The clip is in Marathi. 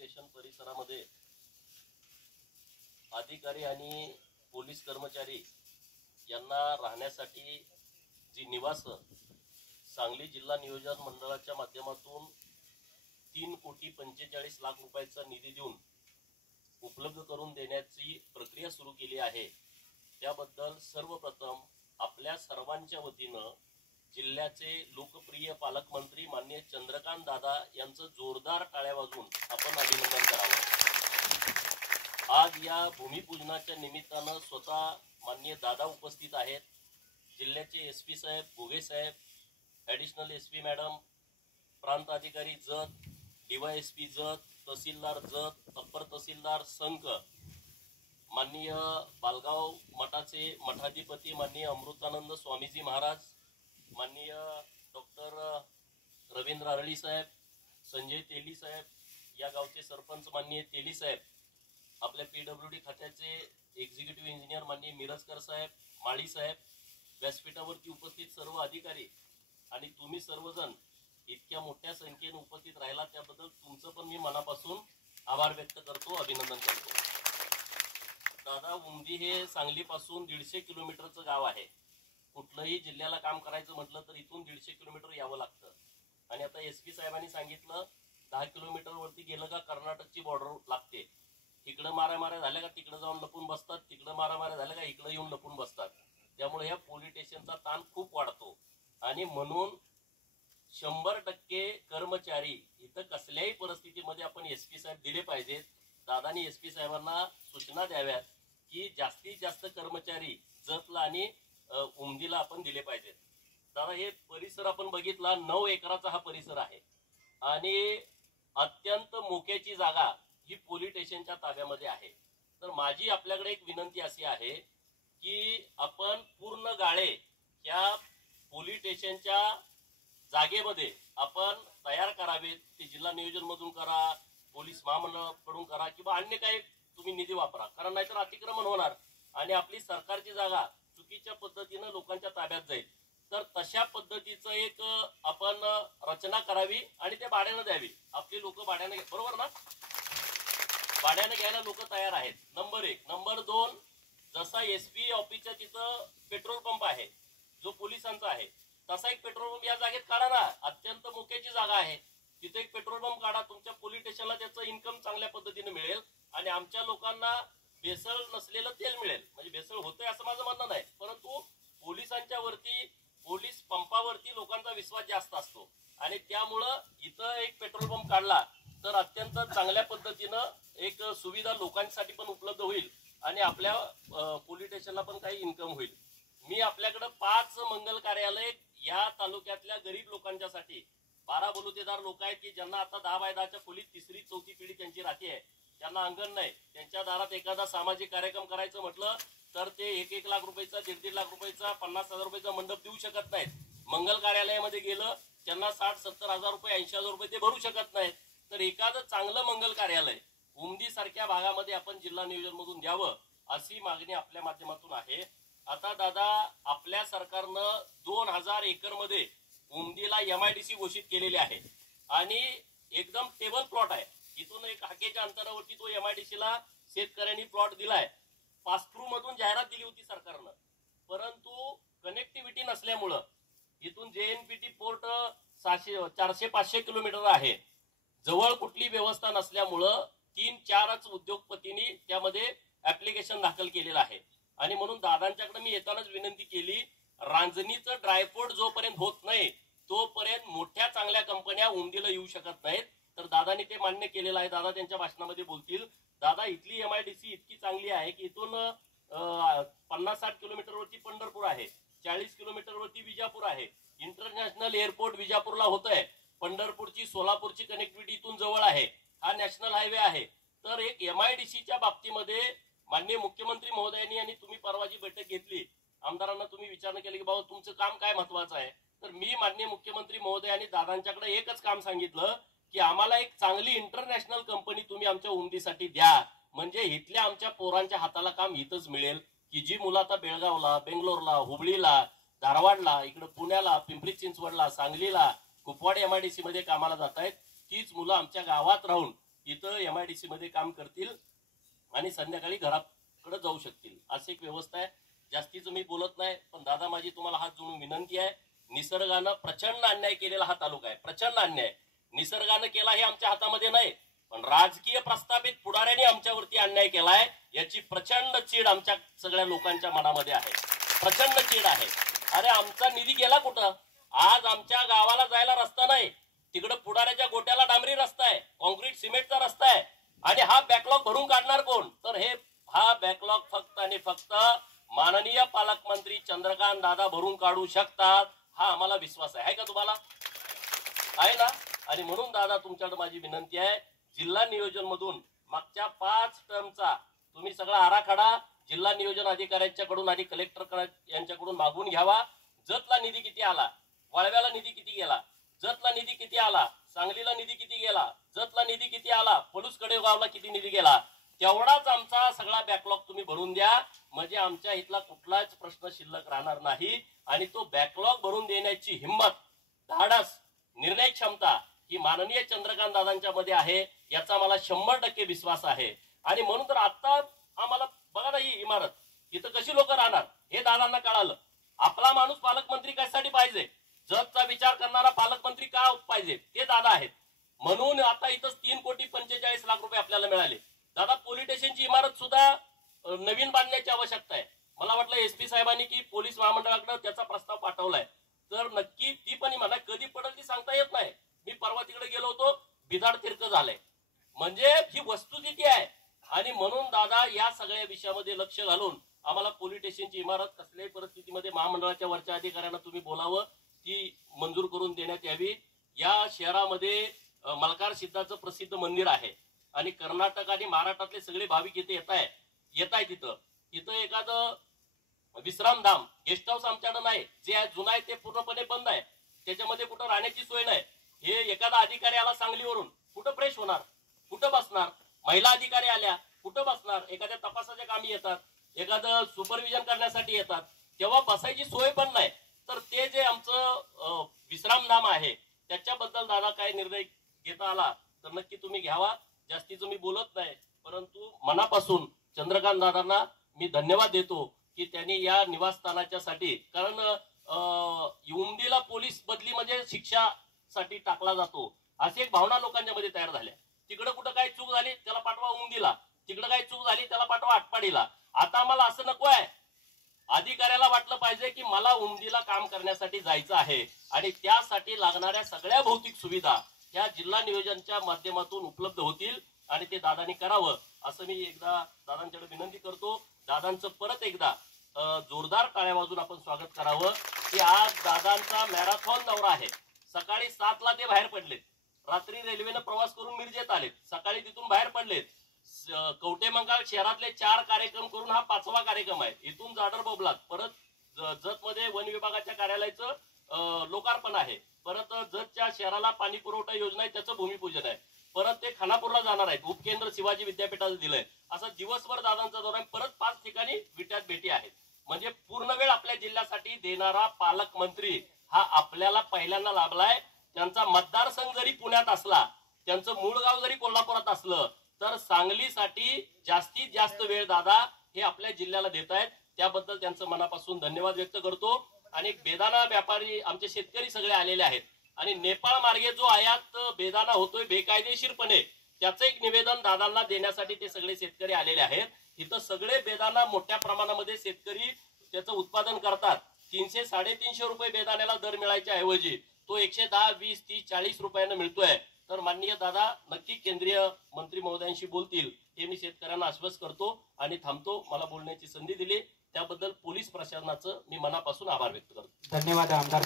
स्टेशन परिसरामध्ये अधिकारी आणि पोलीस कर्मचारी यांना राहण्यासाठी जी निवास सांगली जिल्हा नियोजन मंडळाच्या माध्यमातून 3,45,00,000 रुपयाचा निधी देऊन उपलब्ध करून देण्याची प्रक्रिया सुरू केली आहे। त्याबद्दल सर्वप्रथम आपल्या सर्वांच्या वतीनं जिल्ह्याचे लोकप्रिय पालकमंत्री माननीय चंद्रकांत दादा यांचं जोरदार टाळ्या वाजवून आपण अभिनंदन करावं। आज या भूमिपूजनाच्या निमित्तानं स्वतः माननीय दादा उपस्थित आहेत। जिल्ह्याचे एसपी साहेब, भोगे साहेब, ॲडिशनल एसपी मॅडम, प्रांत अधिकारी जत, डीवायएसपी जत, तहसीलदार जत, अप्पर तहसीलदार संघ, माननीय बालगाव मठाचे मठाधिपती माननीय अमृतानंद स्वामीजी महाराज, माननीय डॉक्टर रवींद्र अरळी साहेब, संजय तेली साहेब, या गावचे सरपंच माननीय तेली साहेब, आपल्या पीडब्ल्यूडी खात्याचे एक्झिक्युटिव्ह इंजिनियर माननीय मिरजकर साहेब, माळी साहेब, व्यासपीठावरती उपस्थित सर्व अधिकारी आणि तुम्ही सर्वजण इतक्या मोठ्या संख्येने उपस्थित राहिला त्याबद्दल तुमचं पण मी मनापासून आभार व्यक्त करतो, अभिनंदन करतो। दादा, उमदी हे सांगलीपासून 150 किलोमीटरचं गाव आहे। कुठलंही जिल्ह्याला काम करायचं म्हटलं तर इथून 150 किलोमीटर यावं लागतं। आणि आता एसपी साहेबांनी सांगितलं 10 किलोमीटर वरती गेलं का कर्नाटकची बॉर्डर लागते। तिकडं मारामाऱ्या झाल्या का तिकडं जाऊन लपून बसतात, तिकडं मारामाऱ्या झाल्या का इकडं येऊन लपून बसतात। त्यामुळे या पोलीस स्टेशनचा ताण खूप वाढतो आणि म्हणून 100% कर्मचारी इथं कसल्याही परिस्थितीमध्ये आपण एसपी साहेब दिले पाहिजेत। दादानी एसपी साहेबांना सूचना द्याव्यात की जास्तीत जास्त कर्मचारी जतला आणि उमदीला आपण दिले पाहिजेत। दादा, हे परिसर आपण बघितला 9 एकराचा हा परिसर आहे आणि अत्यंत मोक्याची जागा ही पोलीस स्टेशनच्या ताब्यामध्ये आहे। तर माझी आपल्याकडे एक विनंती अशी आहे की आपण पूर्ण गाळे या पोलीस स्टेशनच्या जागेमध्ये आपण तयार करावेत। ते जिल्हा नियोजन मधून करा, पोलीस महामंडळाकडून करा किंवा अन्य काही तुम्ही निधी वापरा, कारण नाहीतर अतिक्रमण होणार आणि आपली सरकारची जागा चुकीच्या पद्धतीने लोकांच्या ताब्यात जाईल। तर तशा पद्धतीचं एक आपण रचना करावी आणि ते भाड्याने द्यावी। आपली लोक भाड्याने, बरोबर ना, भाड्याने घ्यायला लोक तयार आहेत, नंबर 1। नंबर 2, जसा एसपी ऑफिसच्या तिथं पेट्रोल पंप आहे जो पोलिसांचा आहे, तसा एक पेट्रोल पंप या जागेत काढा ना। अत्यंत मोक्याची जागा आहे, तिथे एक पेट्रोल पंप काढा। तुमच्या पोलीस स्टेशनला त्याचं इन्कम चांगल्या पद्धतीने मिळेल आणि आमच्या लोकांना भेसळ नसलेलं तेल मिळेल। म्हणजे भेसळ होतंय असं माझं म्हणणं नाही, परंतु पोलिसांच्या वरती, पोलीस पंपावरती लोकांचा विश्वास जास्त असतो आणि त्यामुळं इथं एक पेट्रोल पंप काढला तर अत्यंत चांगल्या पद्धतीनं एक सुविधा लोकांसाठी पण उपलब्ध होईल आणि आपल्या पोलीस स्टेशनला पण काही इन्कम होईल। मी आपल्याकडे 5 मंगल कार्यालय या तालुक्यातल्या गरीब लोकांच्यासाठी, 12 बलुतेदार लोक आहेत की ज्यांना आता 10 बाय 10च्या खोलीत 3री 4थी पिढी त्यांची राहते आहे, त्यांना अंगण नाही, त्यांच्या दारात एखादा सामाजिक कार्यक्रम करायचं म्हटलं तर ते 1-1 लाख रुपयाचा, 1.5 लाख रुपयाचा, 50,000 रुपयाचा मंडप देऊ शकत नाहीत। मंगल कार्यालयामध्ये गेलं त्यांना 60-70 हजार रुपये, 80 हजार रुपये ते भरू शकत नाहीत। तर एखादं चांगलं मंगल कार्यालय उमदी सारख्या भागामध्ये आपण जिल्हा नियोजन मधून द्यावं अशी मागणी आपल्या माध्यमातून आहे। आता दादा, आपल्या सरकारनं 2000 एकर मध्ये उमदीला MIDC घोषित केलेले आहे आणि एकदम टेबल प्लॉट आहे। इथून एक हाकेच्या अंतरावरती तो MIDC ला शेतकऱ्यांनी प्लॉट दिलाय। पासथ्रू मधून जाहिरात दिली होती सरकारनं, परंतु कनेक्टिव्हिटी नसल्यामुळं इथून JNPT पोर्ट 400-500 किलोमीटर आहे, जवळ कुठली व्यवस्था नसल्यामुळं 3-4च उद्योगपतींनी त्यामध्ये ऍप्लिकेशन दाखल केलेलं आहे आणि म्हणून दादांच्याकडे मी येतानाच विनंती केली, रांजणीचं ड्रायपोर्ट जोपर्यंत होत नाही तोपर्यंत मोठ्या चांगल्या कंपन्या उमदीला येऊ शकत नाहीत। तर दादांनी ते मान्य केलेलं आहे, दादा त्यांच्या भाषणामध्ये बोलतील। दादा, इथली MIDC इतकी चांगली आहे की इथून 50-60 किलोमीटरवरती पंढरपूर आहे, 40 किलोमीटरवरती विजापूर आहे, इंटरनॅशनल एअरपोर्ट विजापूरला होत आहे, पंढरपूरची सोलापूरची कनेक्टिव्हिटी इथून जवळ आहे, हा नॅशनल हायवे आहे। तर एक MIDCच्या बाबतीमध्ये माननीय मुख्यमंत्री महोदयांनी आणि तुम्ही परवाची बैठक घेतली, आमदारांना तुम्ही विचारणा केली की बाबा तुमचं काम काय महत्वाचं आहे, तर मी माननीय मुख्यमंत्री महोदयांनी दादांच्याकडे एकच काम सांगितलं की आम्हाला एक चांगली इंटरनॅशनल कंपनी तुम्ही आमच्या उमदीसाठी द्या, म्हणजे इथल्या आमच्या पोरांच्या हाताला काम इथंच मिळेल की जी मुलं आता बेळगावला, बेंगलोरला, हुबळीला, धारवाडला, इकडे पुण्याला, पिंपरी चिंचवडला, सांगलीला, कुपवाड MIDC मध्ये कामाला जात आहेत, तीच मुलं आमच्या गावात राहून इथं MIDC मध्ये काम करतील आणि संध्याकाळी घराकडे जाऊ शकतील, अशी एक व्यवस्था आहे. जास्तीचं मी बोलत नाही, पण दादा माझी तुम्हाला हात जोडून विनंती आहे, निसर्गानं प्रचंड अन्याय केलेला हा तालुका आहे, प्रचंड अन्याय निसर्गानं केला हे आमच्या हातामध्ये नाही, पण राजकीय प्रस्थापित पुढाऱ्यांनी आमच्यावरती अन्याय केलाय याची प्रचंड चीड आमच्या सगळ्या लोकांच्या मनामध्ये आहे, प्रचंड चीड आहे. अरे आमचा निधी गेला कुठं? आज आमच्या गावाला जायला रस्ता नाही, तिकडे पुढाऱ्याच्या गोट्याला डांबरी रस्ता आहे, कॉन्क्रीट सिमेंटचा रस्ता आहे, आणि हा बॅकलॉग भरून काढणार कोण? तर हा बॅकलॉग फक्त आणि फक्त माननीय पालकमंत्री चंद्रकांत दादा भरून काढू शकतात, हा आम्हाला विश्वास आहे का तुम्हाला? आहे ना? आणि म्हणून दादा तुमच्याकडे माझी विनंती आहे, जिल्हा नियोजन मधून मागच्या 5 टर्मचा तुम्ही सगळा आराखडा जिल्हा नियोजन अधिकाऱ्यांच्याकडून आणि कलेक्टर यांच्याकडून मागून घ्यावा. जतला निधी किती आला, वाळव्याला निधी किती गेला, जतला निधी किती आला, सांगलीला निधी किती गेला, जतला निधी किती आला, पलूस कडेगावला किती निधी गेला, तेवढाच आमचा सगळा बॅकलॉग तुम्ही भरून द्या, म्हणजे आमच्या इथला कुठलाच प्रश्न शिल्लक राहणार नाही. आणि तो बॅकलॉग भरून देण्याची हिंमत, धाडस, निर्णय क्षमता ही माननीय चंद्रकांत दादांच्या मध्ये आहे, याचा मला 100% विश्वास आहे. आणि म्हणून तर आता आम्हाला बघा ना, ही इमारत इथं कशी लोक राहणार हे दादांना कळालं. आपला माणूस पालकमंत्री कशासाठी पाहिजे, जगचा विचार करणारा पालकमंत्री का पाहिजे, ते दादा आहेत. म्हणून आता इथं 3,45,00,000 रुपये आपल्याला मिळाले. दादा पोलीस स्टेशनची इमारत सुद्धा नवीन बांधण्याची आवश्यकता आहे. मला वाटलं SP साहेबांनी की पोलीस महामंडळाकडे त्याचा प्रस्ताव पाठवलाय, तर नक्की ती पण मला कधी पडेल ती सांगता येत नाही. मी परवा तिकडे गेलो होतो, बिदाड तिरकं झालंय, म्हणजे ही वस्तुस्थिती आहे. आणि म्हणून दादा या सगळ्या विषयामध्ये लक्ष घालून आम्हाला पोलीस स्टेशनची इमारत कसल्याही परिस्थितीमध्ये महामंडळाच्या वरच्या अधिकाऱ्यांना तुम्ही बोलावं, ती मंजूर करून देण्यात यावी. या शहरामध्ये मलकार सिद्धाचं प्रसिद्ध मंदिर आहे आणि कर्नाटक आणि महाराष्ट्रातले सगळे भाविक इथे येत आहे. इथं एखादं विश्रामधाम गेस्ट हाऊस आमच्याकडे नाही, जे जुना आहे ते पूर्णपणे बंद आहे, त्याच्यामध्ये कुठं राहण्याची सोय नाही. हे एखादा अधिकारी आला सांगलीवरून, कुठं फ्रेश होणार, कुठं बसणार? महिला अधिकारी आल्या, कुठं बसणार? एखाद्या तपासाच्या कामी येतात, एखादं सुपरविजन करण्यासाठी येतात, तेव्हा बसायची सोय पण नाही. तर ते जे आमचं विश्रामधाम आहे त्याच्याबद्दल दादा काय निर्णय घेता आला तर नक्की तुम्ही घ्यावा. जास्तीचं मी बोलत नाही, परंतु मनापासून चंद्रकांत दादांना मी धन्यवाद देतो की त्यांनी या निवासस्थानाच्या साठी, कारण उमदीला पोलीस बदली म्हणजे शिक्षासाठी टाकला जातो अशी एक भावना लोकांच्या मध्ये तयार झाल्या. तिकडे कुठं काही चूक झाली त्याला पाठवा उमदीला, तिकडे काही चूक झाली त्याला पाठवा आटपाडीला. आता आम्हाला असं नको आहे. अधिकाऱ्याला वाटलं पाहिजे की मला उमदीला काम करण्यासाठी जायचं आहे आणि त्यासाठी लागणाऱ्या सगळ्या भौतिक सुविधा या जिल्हा नियोजनच्या माध्यमातून उपलब्ध होतील आणि ते दादांनी करावं असं मी एकदा दादांच्याकडे विनंती करतो. दादांचं परत एकदा जोरदार टाळ्या वाजून आपण स्वागत करावं की आज दादांचा मॅरेथॉन दौरा आहे. सकाळी 7ला ते बाहेर पडलेत, रात्री रेल्वेनं प्रवास करून मिरजेत आलेत, सकाळी तिथून बाहेर पडलेत. कवटेमंकाळ शहरातले 4 कार्यक्रम करून हा 5वा कार्यक्रम आहे. इथून जाडर बोबलात, परत जत मध्ये वन विभागाच्या कार्यालयाचं लोकार्पण आहे, परत जतच्या शहराला पाणी पुरवठा योजना आहे त्याचं भूमिपूजन आहे, परत ते खानापूरला जाणार आहेत, उपकेंद्र शिवाजी विद्यापीठाला दिलंय. असं दिवसभर दादांचा दौरा, परत 5 ठिकाणी विट्यात भेटी आहेत. म्हणजे पूर्ण वेळ आपल्या जिल्ह्यासाठी देणारा पालकमंत्री हा आपल्याला पहिल्यांदा लाभलाय. त्यांचा मतदारसंघ जरी पुण्यात असला, त्यांचं मूळ गाव जरी कोल्हापुरात असलं, तर सांगलीसाठी जास्तीत जास्त वेळ दादा हे आपल्या जिल्ह्याला देत आहेत. त्याबद्दल त्यांचं मनापासून धन्यवाद व्यक्त करतो. आणि बेदाना व्यापारी आमचे शेतकरी सगळे आलेले आहेत आणि नेपाळ मार्गे जो आयात बेदाना होतोय बेकायदेशीरपणे, त्याचं एक निवेदन दादांना देण्यासाठी ते सगळे शेतकरी आलेले आहेत. इथं सगळे बेदाना मोठ्या प्रमाणामध्ये शेतकरी त्याचं उत्पादन करतात. 300-350 रुपये बेदाण्याला दर मिळायच्या ऐवजी तो 110, 20, 30, 40 रुपयानं मिळतोय. तर माननीय दादा नक्की केंद्रीय मंत्री महोदयांशी बोलतील हे मी शेतकऱ्यांना आश्वस्त करतो आणि थांबतो. मला बोलण्याची संधी दिली त्याबद्दल पोलीस प्रशासनाचं मी मनापासून आभार व्यक्त करतो. धन्यवाद आमदार.